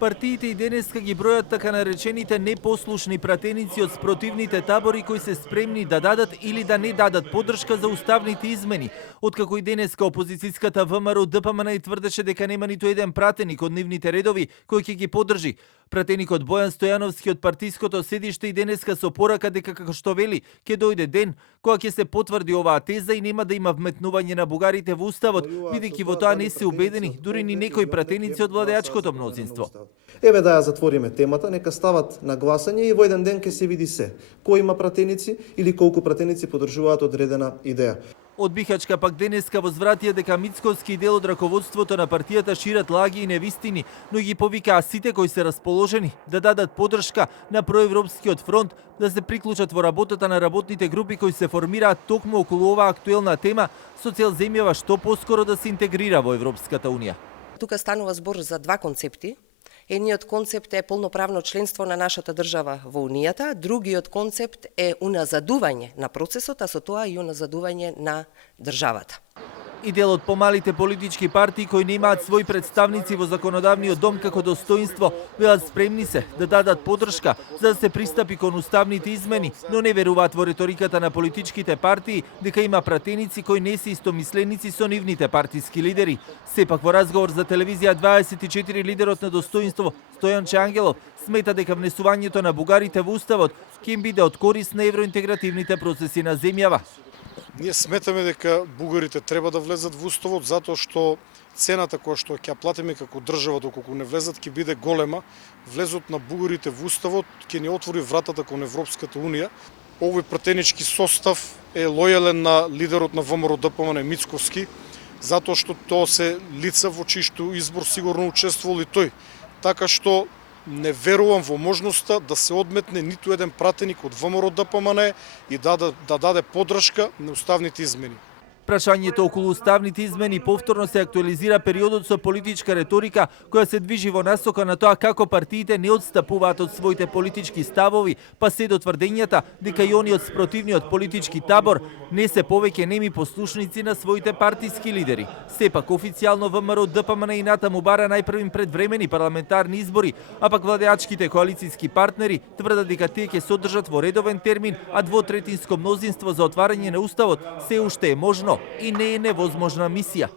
Партиите и денеска ги бројат така наречените непослушни пратеници од спротивните табори кои се спремни да дадат или да не дадат поддршка за уставните измени. Откако и денеска опозицијската ВМРО ДПМН тврдеше дека нема ниту еден пратеник од нивните редови кој ќе ги поддржи. Пратеникот Бојан Стојановски од партиското седиште и денеска со порака дека како што вели, ќе дојде ден кога ќе се потврди оваа теза и нема да има вметнување на бугарите во уставот, бидејќи во тоа не се убедени дури ни некои пратеници од владеачкото мнозинство. Еве да ја затвориме темата, нека стават на гласање и во еден ден ќе се види се. Кој има пратеници или колку пратеници поддржуваат одредена идеја. Од Бихачка пак денеска возвратија дека Мицковски дел од раководството на партијата шират лаги и невистини, но ги повикаа сите кои се расположени да дадат поддршка на проевропскиот фронт, да се приклучат во работата на работните групи кои се формираат токму околу оваа актуелна тема со цел земјава што поскоро да се интегрира во Европската унија. Тука станува збор за два концепти. Едниот концепт е полноправно членство на нашата држава во Унијата, другиот концепт е уназадување на процесот, а со тоа и уназадување на државата. И дел од помалите политички партии кои немаат своји представници во законодавниот дом како достоинство, велат спремни се да дадат поддршка за да се пристапи кон уставните измени, но не веруваат во реториката на политичките партии дека има пратеници кои не се истомисленици со нивните партиски лидери. Сепак во разговор за телевизија 24 лидерот на достоинство Стојанче Ангелов смета дека внесувањето на бугарите во уставот ќе им биде од корист на евроинтегративните процеси на земјава. Ние сметаме дека бугарите треба да влезат во уставот затоа што цената која што ќе платиме како држава доколку не влезат ќе биде голема. Влезот на бугарите во уставот ќе ни отвори вратата кон Европската унија. Овој пратенички состав е лојален на лидерот на ВМРО ДПМН Мицковски, затоа што тоа се лица во чишто избор сигурно учествувал и тој. Така што не верувам во можноста да се одметне ниту еден пратеник од ВМРО ДПМН и да даде поддршка на уставните измени. Прашањето околу уставните измени повторно се актуализира периодот со политичка реторика која се движи во насока на тоа како партиите не одстапуваат од своите политички ставови, па се до тврдењата дека и они од спротивниот политички табор не се повеќе неми послушници на своите партиски лидери. Сепак официјално ВМРО ДПМН и натаму бара најпрвим предвремени парламентарни избори, а пак владеачките коалицијски партнери тврдат дека тие ќе се одржат во редовен термин, а двотретинско мнозинство за отварање на уставот се уште е можно и не е невозможна мисија.